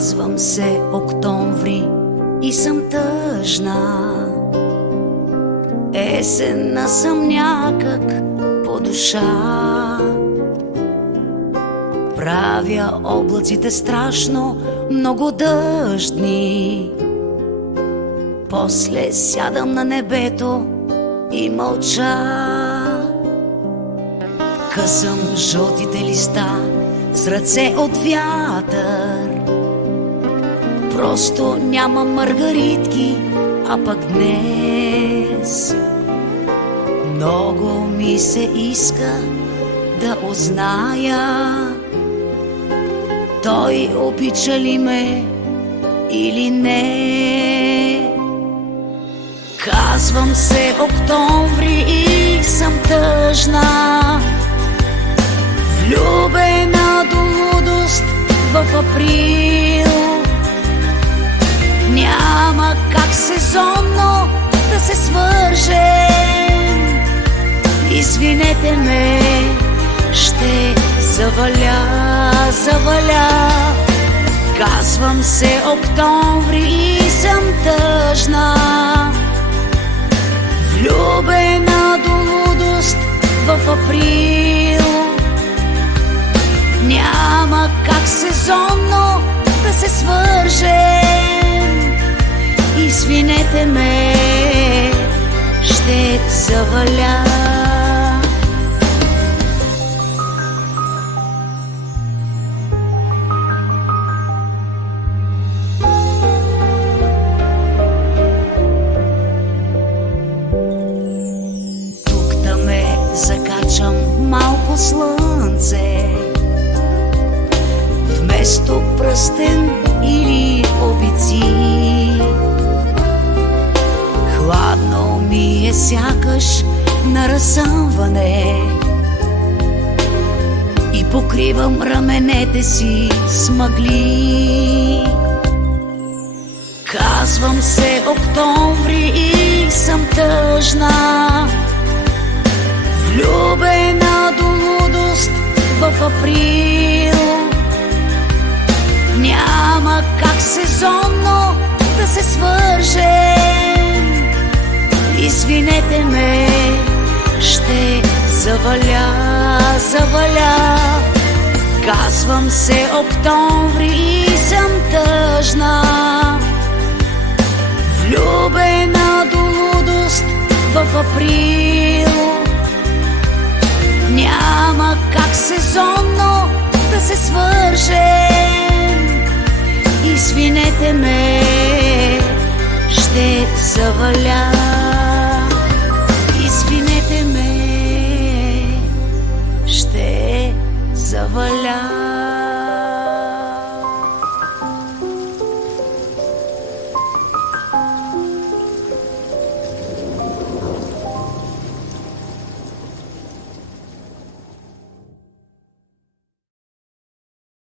Казвам се октомври и съм тъжна. Есенна съм някак по душа. Правя облаците страшно много дъждни. После сядам на небето и мълча. Късам жълтите листа с ръце от вятър. Просто няма маргаритки, а пък днес много ми се иска да узная той обича ли ме или не. Казвам се октомври и съм тъжна, влюбена до лудост в април. Няма как сезонно да се свържем. Извинете ме, ще заваля. Казвам се октомври и съм тъжна, влюбена до лудост в април. Няма как сезонно да се свържем. Извинете ме, ще заваля. Тук да ме закачам малко слънце, вместо пръстен или обици. Хладно ми е сякаш на разсъмване и покривам раменете си с мъгли. Казвам се октомври и съм тъжна, влюбена до лудост в април. Няма как сезонно да се свържем. Извинете ме, ще заваля. Казвам се октомври и съм тъжна, влюбена до лудост в април. Няма как сезонно да се свържем. Извинете ме, ще заваля. Извинете ме, ще заваля.